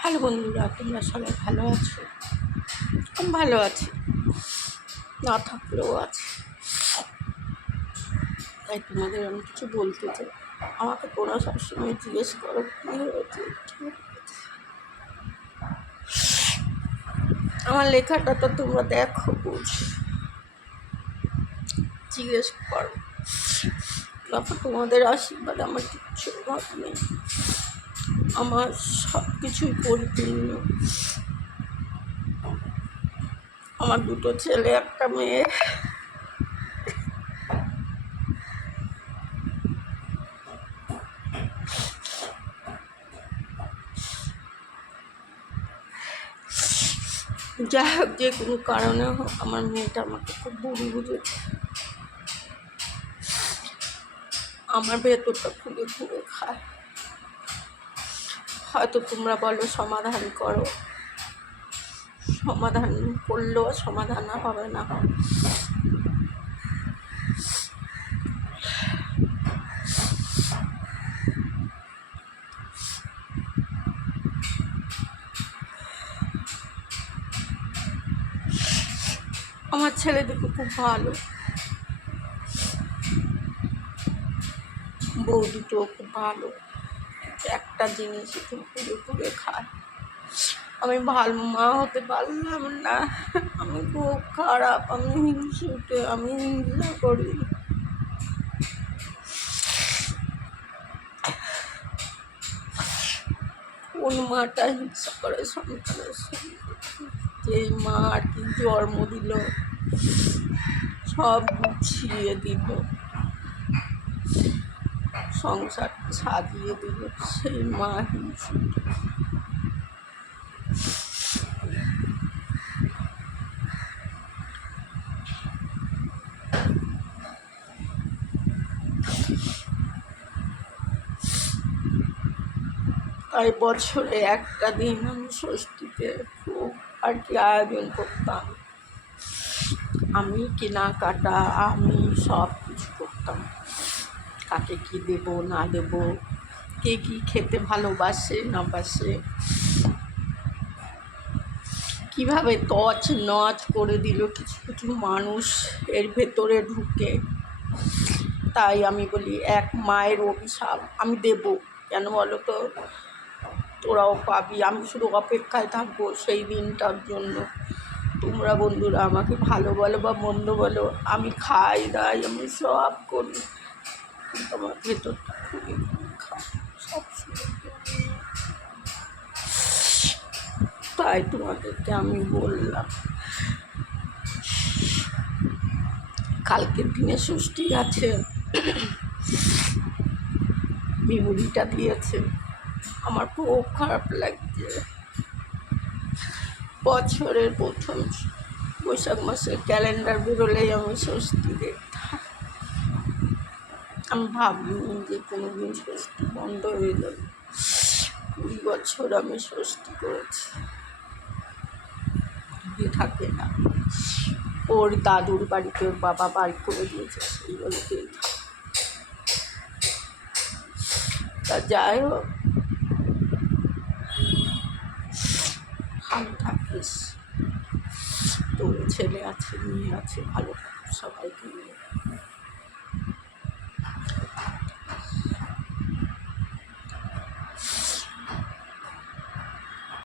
Hello বন্ধুরা, তোমরা সবাই ভালো আছো? আমি ভালো আছি, না থাকলেও আছি। তাই তোমাদের আমি কিছু বলতে চাই। আমাকে তোমরা সবসময় জিজ্ঞেস করো কী হয়েছে, আমার লেখাটা তো তোমরা দেখো, বুঝ জিজ্ঞেস করো। তারপর তোমাদের আশীর্বাদ আমার কিচ্ছু অভাব নেই, আমার সব কিছুই পরিপূর্ণ। আমার দুটো ছেলে, একটা মেয়ে। যাই হোক, যে কোনো কারণে হোক, আমার মেয়েটা আমাকে খুব বুড়ি বুঝেছে। আমার ভেতরটা খুলে খুলে খায়। হয়তো তোমরা বলো সমাধান করো, সমাধান করলেও সমাধান হবে না। আমার ছেলে দুটো খুব ভালো, বউ দুটো খুব ভালো, একটা জিনিসই খুব ঘুরে ঘুরে খায়। আমি ভালো মা হতে পারলাম না, আমি খুব খারাপ, আমি হিংসুটে, আমি হিংসা করি। কোন মাটা হিংসা করে সন্তানের সঙ্গে? যেই মা আর কি জন্ম দিল, সব গুছিয়ে দিল, সংসার সাজিয়ে দিল, সেই মা হিংসুটে। তাই বছরে একটা দিন আমি ষষ্ঠীতে খুব আর কি আয়োজন করতাম। আমি কেনাকাটা, আমি সব কিছু করতাম। কাকে কী দেবো না দেবো, কে কী খেতে ভালোবাসে না বাসে, কীভাবে তছ নচ করে দিল কিছু কিছু মানুষ এর ভেতরে ঢুকে। তাই আমি বলি, এক মায়ের অভিশাপ আমি দেবো কেন বলো তো? তোরাও পাবি, আমি শুধু অপেক্ষায় থাকবো সেই দিনটার জন্য। তোমরা বন্ধুরা আমাকে ভালো বলো বা মন্দ বলো, আমি খাই দাই, আমি সব করি, কিন্তু আমার ভেতরটা খুবই খারাপ সবসময়। তাই তোমাদেরকে আমি বললাম, কালকের দিনে ষষ্ঠী আছে, মেমোরিটা দিয়েছে, আমার খুব খারাপ লাগছে। বছরের প্রথম বৈশাখ মাসের ক্যালেন্ডার বেরোলেই আমি ষষ্ঠী দেখতাম। আমি ভাবিনি যে কোনো দিন ষষ্ঠী বন্ধ হয়ে যাবে। 20 বছর আমি ষষ্ঠী করেছি, থাকে না। ওর দাদুর বাড়িতে ওর বাবা বাড়ি করে দিয়েছে, সেই বাড়িতেই থাকে। তা যাই হোক, ভালো থাকিস, তোর ছেলে আছে, মেয়ে আছে, ভালো থাকিস, সবাইকে নিয়ে।